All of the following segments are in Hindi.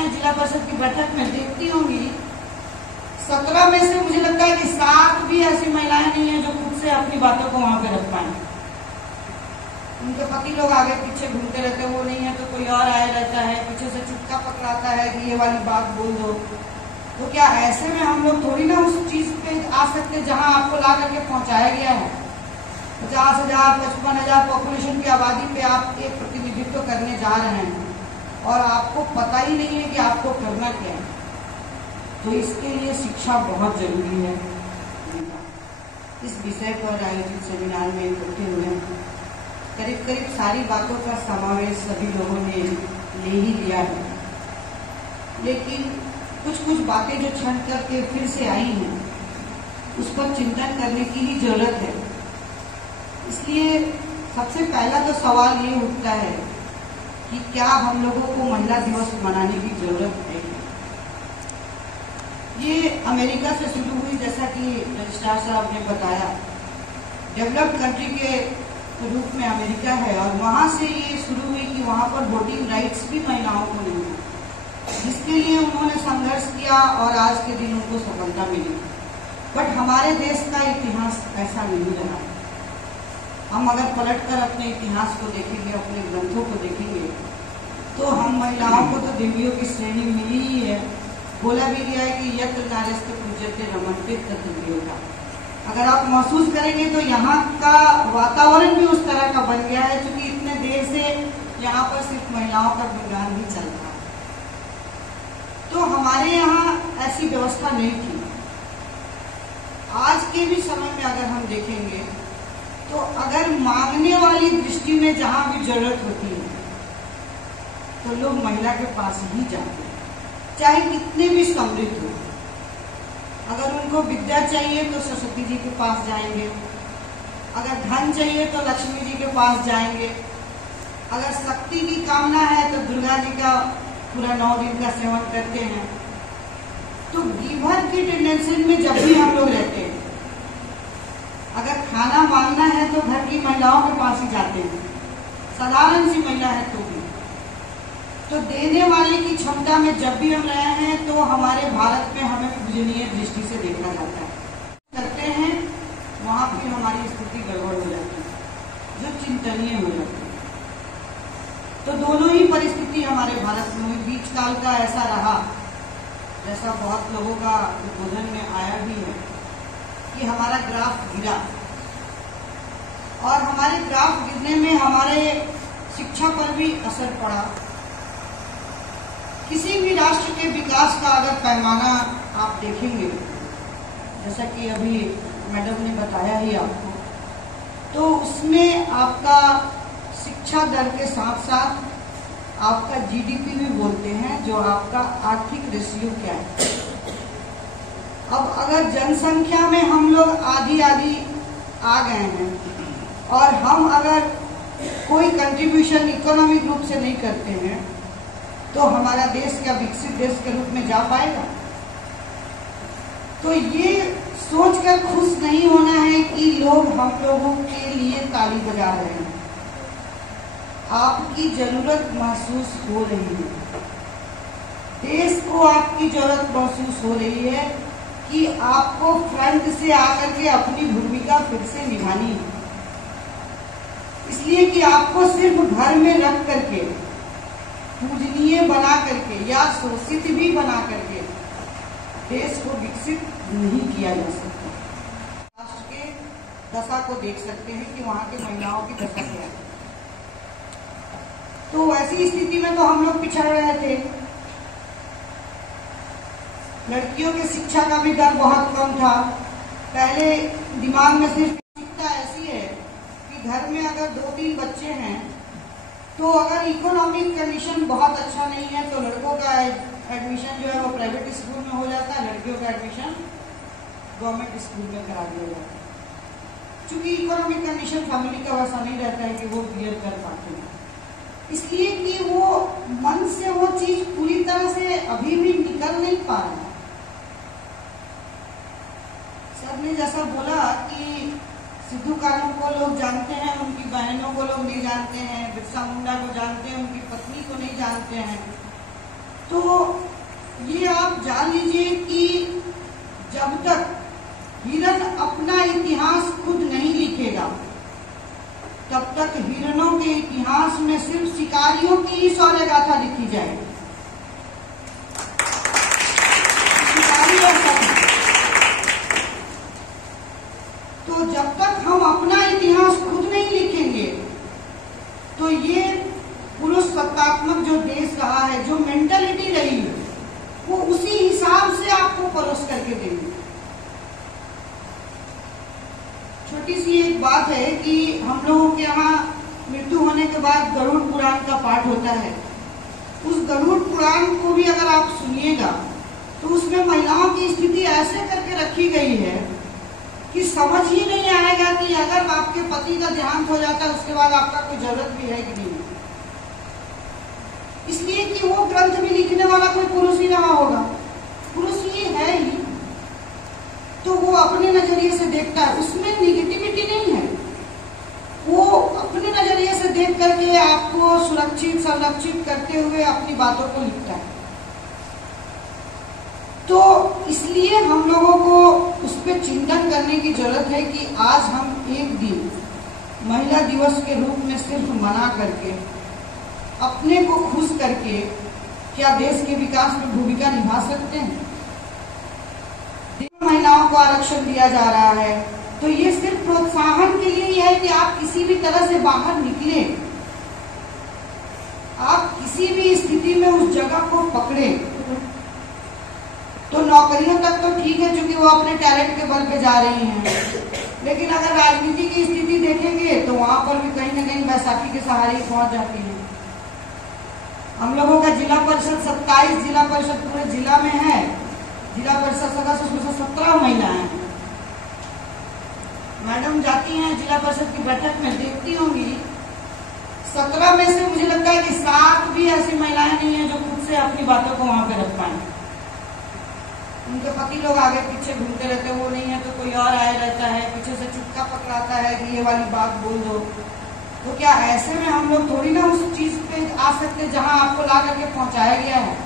यहाँ जिला परिषद की बैठक में देखती होंगी, 17 में से मुझे लगता है कि 7 भी ऐसी महिलाएं नहीं है जो खुद से अपनी बातों को वहां पे रख पाए। उनके पति लोग आगे पीछे घूमते रहते हैं, वो नहीं है तो कोई और आया रहता है, पीछे से चुटका पकड़ाता है कि ये वाली बात बोल दो। तो क्या ऐसे में हम लोग थोड़ी ना उस चीज पे आ सकते जहां आपको ला करके पहुंचाया गया है। 50,000 55,000 पॉपुलेशन की आबादी पे आप एक प्रतिनिधित्व करने जा रहे हैं और आपको पता ही नहीं है कि आपको करना क्या है। तो इसके लिए शिक्षा बहुत जरूरी है। इस विषय पर आयोजित सेमिनार में इकट्ठे हुए करीब करीब सारी बातों का समावेश सभी लोगों ने ले ही लिया है, लेकिन कुछ कुछ बातें जो छंट करके फिर से आई हैं उस पर चिंतन करने की ही जरूरत है। इसलिए सबसे पहला तो सवाल ये उठता है कि क्या हम लोगों को महिला दिवस मनाने की जरूरत है। ये अमेरिका से शुरू हुई, जैसा कि रजिस्ट्रार साहब ने बताया। डेवलप्ड कंट्री के रूप में अमेरिका है और वहां से ये शुरू हुई कि वहां पर वोटिंग राइट्स भी महिलाओं को नहीं है, जिसके लिए उन्होंने संघर्ष किया और आज के दिन उनको सफलता मिली। बट हमारे देश का इतिहास ऐसा नहीं रहा। हम अगर पलटकर अपने इतिहास को देखेंगे, अपने ग्रंथों को देखेंगे, तो हम महिलाओं को तो देवियों की श्रेणी मिली ही है। बोला भी गया है कि यत्र नार्यस्ते पूज्यते रमन्ते तत्र देवता। अगर आप महसूस करेंगे तो यहाँ का वातावरण भी उस तरह का बन गया है, क्योंकि इतने देर से यहाँ पर सिर्फ महिलाओं का गुणगान ही चल रहा है। तो हमारे यहाँ ऐसी व्यवस्था नहीं थी। आज के भी समय में अगर हम देखेंगे तो अगर मांगने वाली दृष्टि में जहां भी जरूरत होती है तो लोग महिला के पास ही जाते हैं, चाहे कितने भी समृद्ध हो। अगर उनको विद्या चाहिए तो सरस्वती जी के पास जाएंगे, अगर धन चाहिए तो लक्ष्मी जी के पास जाएंगे, अगर शक्ति की कामना है तो दुर्गा जी का पूरा 9 दिन का सेवन करते हैं। तो गिवर की टेंडेंसी में जब भी हम लोग रहते हैं, अगर खाना मांगना है तो घर की महिलाओं के पास ही जाते हैं, साधारण सी महिला है तो भी। तो देने वाले की क्षमता में जब भी हम रहे हैं तो हमारे भारत में हमें पूजनीय दृष्टि से देखा जाता है। करते हैं वहां फिर हमारी स्थिति गड़बड़ हो जाती है, जो चिंतनीय हो जाती है। तो दोनों ही परिस्थिति हमारे भारत में हुई। बीच काल का ऐसा रहा, जैसा बहुत लोगों का उद्बोधन में आया भी है, कि हमारा ग्राफ गिरा और हमारे ग्राफ गिरने में हमारे शिक्षा पर भी असर पड़ा। किसी भी राष्ट्र के विकास का अगर पैमाना आप देखेंगे, जैसा कि अभी मैडम ने बताया ही आपको, तो उसमें आपका शिक्षा दर के साथ साथ आपका जीडीपी भी बोलते हैं, जो आपका आर्थिक रेशियो क्या है। अब अगर जनसंख्या में हम लोग आधी आधी आ गए हैं और हम अगर कोई कंट्रीब्यूशन इकोनॉमिक रूप से नहीं करते हैं तो हमारा देश क्या विकसित देश के रूप में जा पाएगा। तो ये सोचकर खुश नहीं होना है कि लोग हम लोगों के लिए ताली बजा रहे हैं। आपकी जरूरत महसूस हो रही है, देश को आपकी जरूरत महसूस हो रही है कि आपको फ्रंट से आकर के अपनी भूमिका फिर से निभानी है। इसलिए कि आपको सिर्फ घर में रख करके, पूजनीय बना करके या शोषित भी बना करके देश को विकसित नहीं किया जा सकता। राष्ट्र के दशा को देख सकते हैं कि वहां के महिलाओं की दशा क्या है। तो ऐसी स्थिति में तो हम लोग पिछड़ रहे थे। लड़कियों की शिक्षा का भी दर बहुत कम था। पहले दिमाग में सिर्फ शिक्षा ऐसी है कि घर में अगर 2-3 बच्चे हैं तो अगर इकोनॉमिक कंडीशन बहुत अच्छा नहीं है तो लड़कों का एडमिशन जो है वो प्राइवेट स्कूल में हो जाता है, लड़कियों का एडमिशन गवर्नमेंट स्कूल में करा दिया जाता है। चूंकि इकोनॉमिक कंडीशन फैमिली का वैसा नहीं रहता है कि वो क्लियर कर पाते हैं, इसलिए कि वो मन से वो चीज पूरी तरह से अभी भी निकल नहीं पा रहा है। सर ने जैसा बोला कि सिद्धू कानू को लोग जानते हैं, उनकी बहनों को लोग नहीं जानते हैं, बिरसा मुंडा को जानते हैं, उनकी पत्नी को नहीं जानते हैं। तो ये आप जान लीजिए कि जब तक हिरण अपना इतिहास खुद नहीं लिखेगा, तब तक हिरणों के इतिहास में सिर्फ शिकारियों की ही शौर्य गाथा लिखी जाएगी। शिकारी और सत्य। तो जब तक हम अपना इतिहास खुद नहीं लिखेंगे, तो ये पुरुष सत्तात्मक जो देश रहा है, जो मेंटालिटी रही है, वो उसी हिसाब से आपको परोस करके देंगे। छोटी सी एक बात है कि हम लोगों के यहाँ मृत्यु होने के बाद गरुड़ पुराण का पाठ होता है। उस गरुड़ पुराण को भी अगर आप सुनिएगा तो उसमें महिलाओं की स्थिति ऐसे करके रखी गई है कि समझ ही नहीं आएगा कि अगर आपके पति का देहांत हो जाता है उसके बाद आपका कोई जरूरत भी है कि नहीं। इसलिए कि वो ग्रंथ भी लिखने वाला कोई पुरुष ही रहा होगा, पुरुष ही है ही, तो वो अपने नजरिए से देखता है, उसमें निगेटिविटी नहीं है। वो अपने नजरिए से देख करके आपको सुरक्षित संरक्षित करते हुए अपनी बातों को लिखता है। तो इसलिए हम लोगों को उस पर चिंतन करने की जरूरत है कि आज हम एक दिन महिला दिवस के रूप में सिर्फ मना करके, अपने को खुश करके क्या देश के विकास में भूमिका निभा सकते हैं? महिलाओं को आरक्षण दिया जा रहा है तो ये सिर्फ प्रोत्साहन के लिए ही है कि आप किसी भी तरह से बाहर निकले, आप किसी भी स्थिति में उस जगह को पकड़े। तो नौकरियों तक तो ठीक है क्योंकि वो अपने टैलेंट के बल पे जा रही हैं, लेकिन अगर राजनीति की स्थिति देखेंगे तो वहां पर भी कहीं ना कहीं बैसाखी के सहारे ही पहुंच जाती है। हम लोगों का जिला परिषद 27 जिला परिषद पूरे जिला में है। जिला परिषद सदस्य उसमें से 17 महिलाएं हैं। मैडम जाती हैं जिला परिषद की बैठक में, देखती होंगी 17 में से मुझे लगता है कि 7 भी ऐसी महिलाएं नहीं है जो खुद से अपनी बातों को वहां पे रख पाए। उनके पति लोग आगे पीछे घूमते रहते हैं, वो नहीं है तो कोई और आया रहता है, पीछे से चुटका पकड़ाता है कि ये वाली बात बोल दो। तो क्या ऐसे में हम लोग थोड़ी ना उस चीज पे आ सकते जहां आपको ला करके पहुंचाया गया है?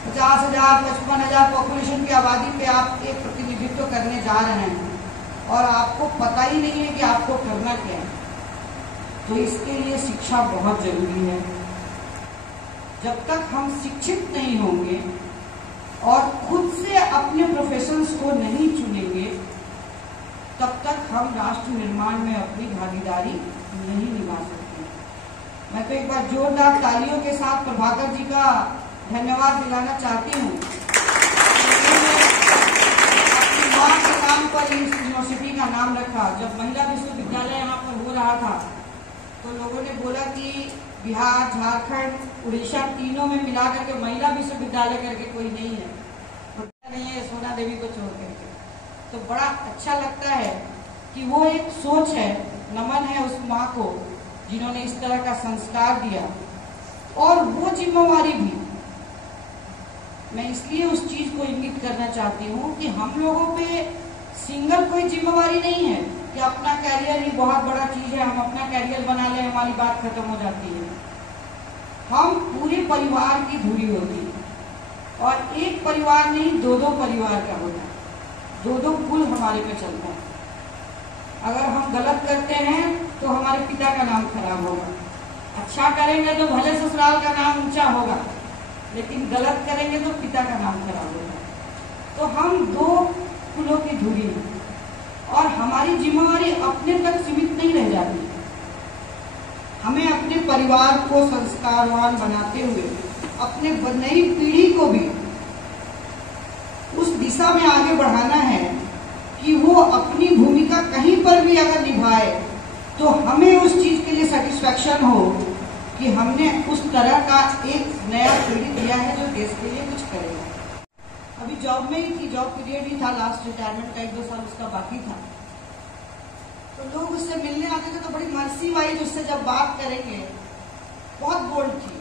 50,000 55,000 पॉपुलेशन की आबादी पे आप एक प्रतिनिधित्व करने जा रहे हैं और आपको पता ही नहीं है कि आपको करना क्या है। तो इसके लिए शिक्षा बहुत जरूरी है। जब तक हम शिक्षित नहीं होंगे और खुद से अपने प्रोफेशंस को नहीं चुनेंगे, तब तक हम राष्ट्र निर्माण में अपनी भागीदारी नहीं निभा सकते। मैं तो एक बार जोरदार तालियों के साथ प्रभाकर जी का धन्यवाद दिलाना चाहती हूँ। अपनी मां के नाम पर इस यूनिवर्सिटी का नाम रखा। जब महिला विश्वविद्यालय यहाँ पर हो रहा था तो लोगों ने बोला कि बिहार, झारखंड, उड़ीसा तीनों में मिला करके महिला विश्वविद्यालय करके कोई नहीं है, नहीं है सोना देवी को छोड़ करके। तो बड़ा अच्छा लगता है कि वो एक सोच है। नमन है उस माँ को जिन्होंने इस तरह का संस्कार दिया। और वो जिम्मेवारी भी मैं इसलिए उस चीज को इंगित करना चाहती हूँ कि हम लोगों पे सिंगल कोई जिम्मेवारी नहीं है कि अपना कैरियर ही बहुत बड़ा चीज है, हम अपना कैरियर बना ले हमारी बात खत्म हो जाती है। हम पूरे परिवार की धुरी होती है और एक परिवार नहीं 2-2 परिवार का होता है, 2-2 कुल हमारे पे चलता है। अगर हम गलत करते हैं तो हमारे पिता का नाम खराब होगा, अच्छा करेंगे तो भले ससुराल का नाम ऊंचा होगा, लेकिन गलत करेंगे तो पिता का नाम खराब होगा। तो हम 2 कुलों की धुरी हैं और हमारी जिम्मेवारी अपने तक सीमित नहीं रह जाती। हमें अपने परिवार को संस्कारवान बनाते हुए अपने नई पीढ़ी को भी उस दिशा में आगे बढ़ाना है कि वो अपनी भूमिका कहीं पर भी अगर निभाए तो हमें उस चीज के लिए सेटिस्फेक्शन हो कि हमने उस तरह का एक नया पीढ़ी दिया है जो देश के लिए कुछ करेगा। अभी जॉब में ही थी, जॉब पीरियड ही था, लास्ट रिटायरमेंट का 1-2 साल उसका बाकी था। तो लोग उससे मिलने आते थे तो बड़ी मर्सी वाइज उससे जब बात करेंगे, बहुत बोल्ड थी।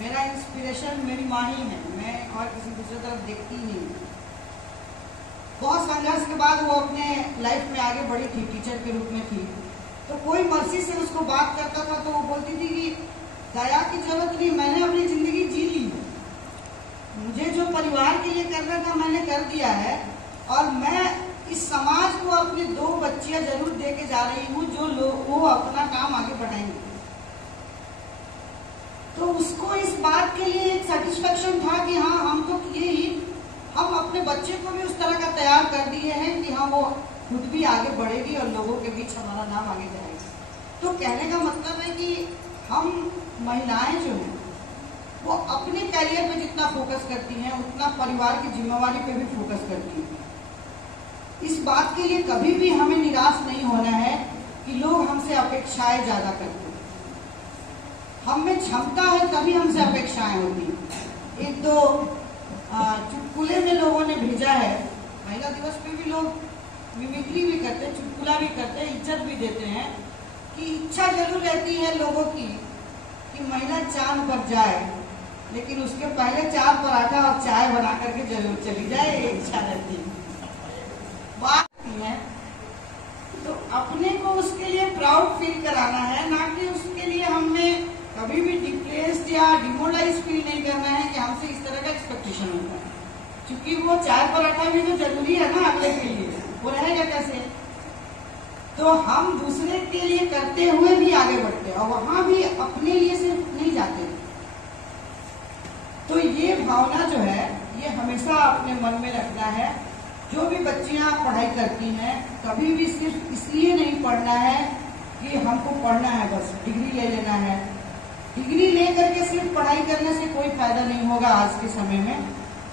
मेरा इंस्पिरेशन मेरी माँ ही है, मैं और किसी दूसरे तरफ देखती ही नहीं। बहुत संघर्ष के बाद वो अपने लाइफ में आगे बढ़ी थी, टीचर के रूप में थी। तो कोई मर्सी से उसको बात करता था तो वो बोलती थी कि दया की जरूरत नहीं, मैंने अपनी जिंदगी जी ली है, मुझे जो परिवार के लिए करना था मैंने कर दिया है, और मैं इस समाज को अपनी 2 बच्चियां जरूर दे के जा रही हूँ जो लोग वो अपना काम आगे बढ़ाएंगे। तो उसको इस बात के लिए एक सेटिस्फेक्शन था कि हाँ हम तो किए ही, हम अपने बच्चे को भी उस तरह का तैयार कर दिए हैं कि हाँ वो खुद भी आगे बढ़ेगी और लोगों के बीच हमारा नाम आगे जाएगा। तो कहने का मतलब है कि हम महिलाएं जो हैं वो अपने करियर पे जितना फोकस करती हैं उतना परिवार की जिम्मेवारी पे भी फोकस करती हैं। इस बात के लिए कभी भी हमें निराश नहीं होना है कि लोग हमसे अपेक्षाएं ज्यादा करते हैं। हम में क्षमता है तभी हमसे अपेक्षाएं होती हैं। 1-2 चुटकुले में लोगों ने भेजा है, महिला दिवस पे भी लोग मिमिक्री भी करते हैं, चुटकुला भी करते हैं, इज्जत भी देते हैं कि इच्छा जरूर रहती है लोगों की कि महिला चांद पर जाए, लेकिन उसके पहले 4 पराठा और चाय बना करके जरूर चली जाए, ये इच्छा रहती है। बात है तो अपने को उसके लिए प्राउड फील कराना है, ना कि उसके लिए हमें कभी भी डिप्रेस्ड या डिमोरलाइज फील नहीं करना है कि हमसे इस तरह का एक्सपेक्टेशन होता है। क्योंकि वो चाय पराठा भी तो जरूरी है ना अगले के लिए, वो रहेगा कैसे। तो हम दूसरे के लिए करते हुए भी आगे बढ़ते हैं और वहां भी अपने लिए सिर्फ नहीं जाते। तो ये भावना जो है ये हमेशा अपने मन में रखना है। जो भी बच्चियां पढ़ाई करती हैं कभी भी सिर्फ इसलिए नहीं पढ़ना है कि हमको पढ़ना है, बस डिग्री ले लेना है। डिग्री लेकर के सिर्फ पढ़ाई करने से कोई फायदा नहीं होगा। आज के समय में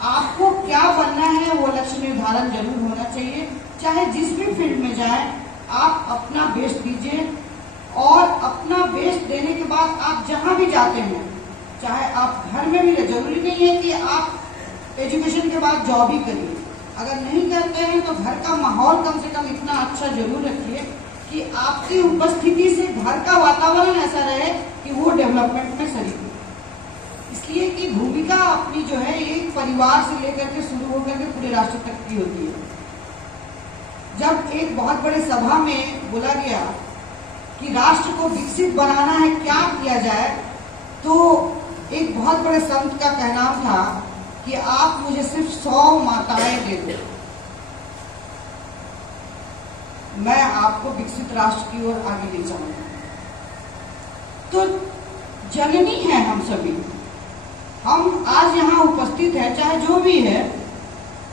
आपको क्या बनना है वो लक्ष्य निर्धारण जरूर होना चाहिए। चाहे जिस भी फील्ड में जाए आप अपना बेस्ट दीजिए, और अपना बेस्ट देने के बाद आप जहां भी जाते हैं, चाहे आप घर में भी, जरूरी नहीं है कि आप एजुकेशन के बाद जॉब ही करिए। अगर नहीं करते हैं तो घर का माहौल कम से कम इतना अच्छा जरूर रखिए कि आपकी उपस्थिति से घर का वातावरण ऐसा रहे कि वो डेवलपमेंट में शरीक हो। इसलिए कि भूमिका अपनी जो है एक परिवार से लेकर के शुरू होकर के पूरे राष्ट्र तक की होती है। जब एक बहुत बड़े सभा में बोला गया कि राष्ट्र को विकसित बनाना है, क्या किया जाए, तो एक बहुत बड़े संत का कहना था कि आप मुझे सिर्फ 100 माताएं दे दो, मैं आपको विकसित राष्ट्र की ओर आगे ले जाऊंगा। तो जननी है हम सभी, हम आज यहाँ उपस्थित है, चाहे जो भी है,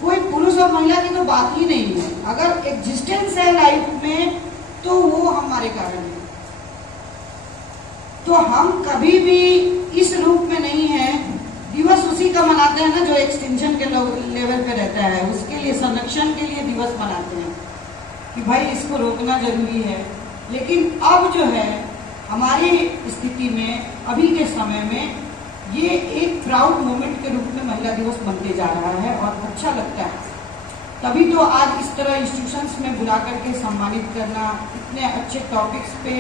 कोई पुरुष और महिला की तो बात ही नहीं है। अगर एग्जिस्टेंस है लाइफ में तो वो हमारे कारण है। तो हम कभी भी इस रूप में नहीं है। दिवस उसी का मनाते हैं ना जो एक्सटेंशन के लेवल पे रहता है, उसके लिए संरक्षण के लिए दिवस मनाते हैं कि भाई इसको रोकना जरूरी है। लेकिन अब जो है हमारी स्थिति में, अभी के समय में, ये एक प्राउड मोमेंट के रूप में महिला दिवस बनते जा रहा है और अच्छा लगता है। तभी तो आज इस तरह इंस्टीट्यूशंस में बुला करके सम्मानित करना, इतने अच्छे टॉपिक्स पे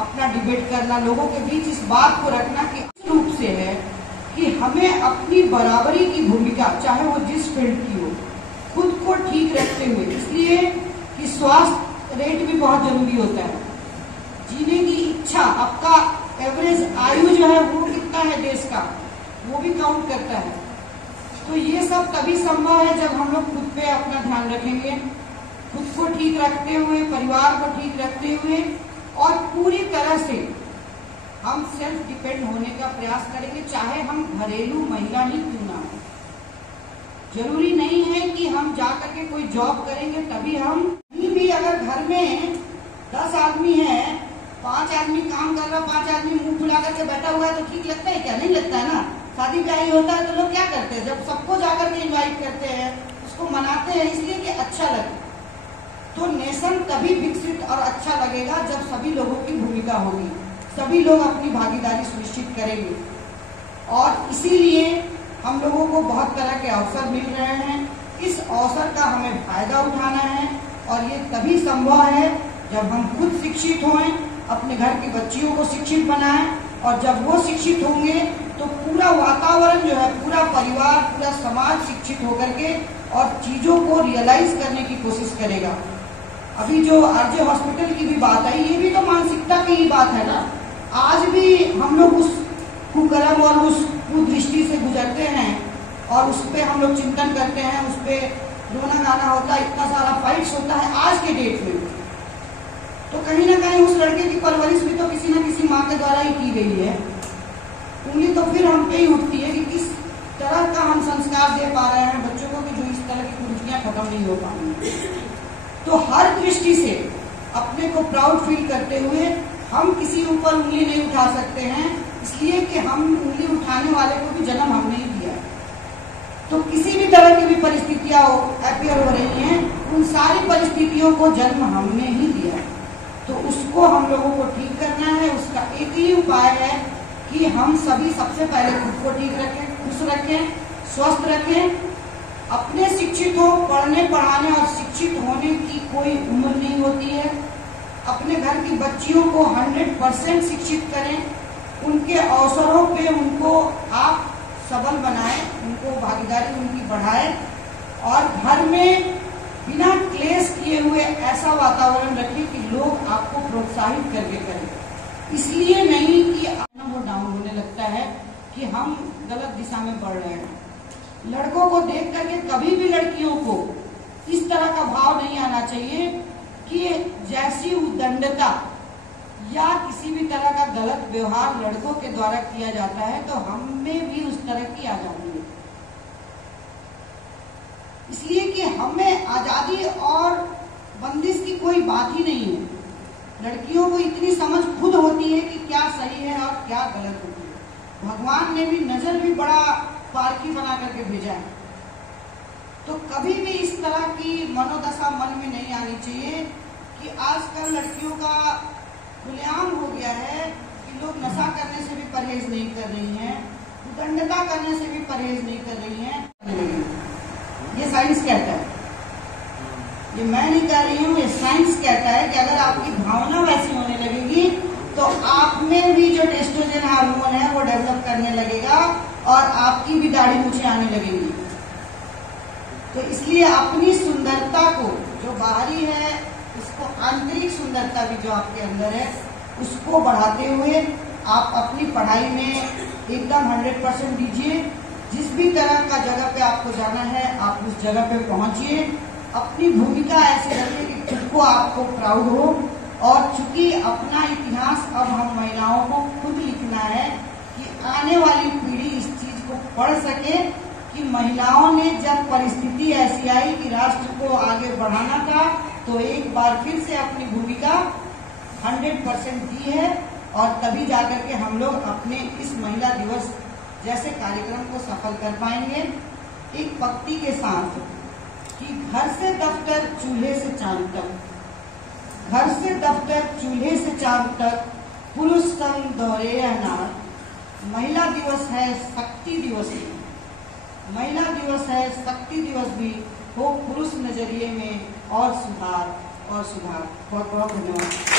अपना डिबेट करना, लोगों के बीच इस बात को रखना कि इस रूप से है कि हमें अपनी बराबरी की भूमिका, चाहे वो जिस फील्ड की हो, खुद को ठीक रखते हुए, इसलिए कि स्वास्थ्य रेट भी बहुत जरूरी होता है। जीने की इच्छा, आपका एवरेज आयु जो है वो कितना है देश का, वो भी काउंट करता है। तो ये सब तभी संभव है जब हम लोग खुद पे अपना ध्यान रखेंगे, खुद को ठीक रखते हुए, परिवार को ठीक रखते हुए, और पूरी तरह से हम सेल्फ डिपेंड होने का प्रयास करेंगे, चाहे हम घरेलू महिला ही क्यों ना हो। जरूरी नहीं है कि हम जाकर के कोई जॉब करेंगे तभी हम भी, अगर घर में 10 आदमी है, 5 आदमी काम कर रहा, 5 आदमी मुंह फुला करके बैठा हुआ है तो ठीक लगता है क्या? नहीं लगता है ना। शादी ब्याह होता है तो लोग क्या करते हैं, जब सबको जाकर के इन्वाइट करते हैं, उसको मनाते हैं इसलिए कि अच्छा लगे। तो नेशन तभी विकसित और अच्छा लगेगा जब सभी लोगों की भूमिका होगी, सभी लोग अपनी भागीदारी सुनिश्चित करेंगे। और इसीलिए हम लोगों को बहुत तरह के अवसर मिल रहे हैं। इस अवसर का हमें फायदा उठाना है, और ये तभी संभव है जब हम खुद शिक्षित हों, अपने घर की बच्चियों को शिक्षित बनाएं, और जब वो शिक्षित होंगे तो पूरा वातावरण जो है, पूरा परिवार, पूरा समाज शिक्षित होकर के और चीजों को रियलाइज करने की कोशिश करेगा। अभी जो आरजे हॉस्पिटल की भी बात आई, ये भी तो मानसिकता की ही बात है ना। आज भी हम लोग उस कुकर्म और उस कुदृष्टि से गुजरते हैं और उस पर हम लोग चिंतन करते हैं, उस पर रोना गाना होता है, इतना सारा फाइट्स होता है आज के डेट में। तो कहीं ना कहीं उस लड़के की परवरिश भी तो किसी न किसी माँ के द्वारा ही की गई है। उंगली तो फिर हम पे ही उठती है कि किस तरह का हम संस्कार दे पा रहे हैं बच्चों को कि जो इस तरह की कुरीतियां खत्म नहीं हो पाएंगी। तो हर दृष्टि से अपने को प्राउड फील करते हुए हम किसी ऊपर उंगली नहीं उठा सकते हैं, इसलिए कि हम उंगली उठाने वाले को भी जन्म हमने ही दिया। तो किसी भी तरह की भी परिस्थितियां अपियर हो रही हैं, उन सारी परिस्थितियों को जन्म हमने ही दिया। तो उसको हम लोगों को ठीक करना है। उसका एक ही उपाय है कि हम सभी सबसे पहले खुद को ठीक रखें, खुश रखें, स्वस्थ रखें। अपने शिक्षित हो, पढ़ने पढ़ाने और शिक्षित होने की कोई उम्र नहीं होती है। अपने घर की बच्चियों को 100% शिक्षित करें, उनके अवसरों पे उनको आप सबल बनाएं, उनको भागीदारी उनकी बढ़ाएं और घर में बिना क्लेश किए हुए ऐसा वातावरण रखें कि लोग आपको प्रोत्साहित करके करें। इसलिए नहीं कि वो डाउन होने लगता है कि हम गलत दिशा में बढ़ रहे हैं। लड़कों को देख करके कभी भी लड़कियों को इस तरह का भाव नहीं आना चाहिए कि जैसी उद्दंडता या किसी भी तरह का गलत व्यवहार लड़कों के द्वारा किया जाता है तो हमें भी उस तरह की आ जाती है। इसलिए कि हमें आजादी और बंदिश की कोई बात ही नहीं है। लड़कियों को इतनी समझ खुद होती है कि क्या सही है और क्या गलत होती है। भगवान ने भी नजर भी बड़ा पारखी बना करके भेजा है। तो कभी भी इस तरह की मनोदशा मन में नहीं आनी चाहिए कि आजकल लड़कियों का खुलेआम हो गया है कि लोग नशा करने से भी परहेज नहीं कर रही हैं, उद्दंडता करने से भी परहेज नहीं कर रही हैं। ये साइंस कहता है, ये मैं नहीं कह रही हूँ, ये साइंस कहता है कि अगर आपकी भावना वैसी होने लगेगी तो आप में भी जो टेस्टोस्टेरोन हार्मोन है वो डेवलप करने लगेगा और आपकी भी दाढ़ी मूछें आने लगेंगी। तो इसलिए अपनी सुंदरता को जो बाहरी है उसको आंतरिक सुंदरता भी जो आपके अंदर है उसको बढ़ाते हुए आप अपनी पढ़ाई में एकदम 100% दीजिए। जिस भी तरह का जगह पे आपको जाना है आप उस जगह पे पहुंचिए। अपनी भूमिका ऐसे रखिए कि खुद को आपको प्राउड हो। और चूंकि अपना इतिहास अब हम महिलाओं को खुद लिखना है कि आने वाली पीढ़ी इस चीज को पढ़ सके कि महिलाओं ने जब परिस्थिति ऐसी आई कि राष्ट्र को आगे बढ़ाना था तो एक बार फिर से अपनी भूमिका 100% दी है। और तभी जाकर के हम लोग अपने इस महिला दिवस जैसे कार्यक्रम को सफल कर पाएंगे। एक पंक्ति के साथ कि घर से दफ्तर चूल्हे से चांद तक, घर से दफ्तर चूल्हे से चांद तक, पुरुष संग दौरे अनार। महिला दिवस है शक्ति दिवस भी, महिला दिवस है शक्ति दिवस भी, हो पुरुष नजरिए में और सुधार और सुधार। बहुत बहुत धन्यवाद।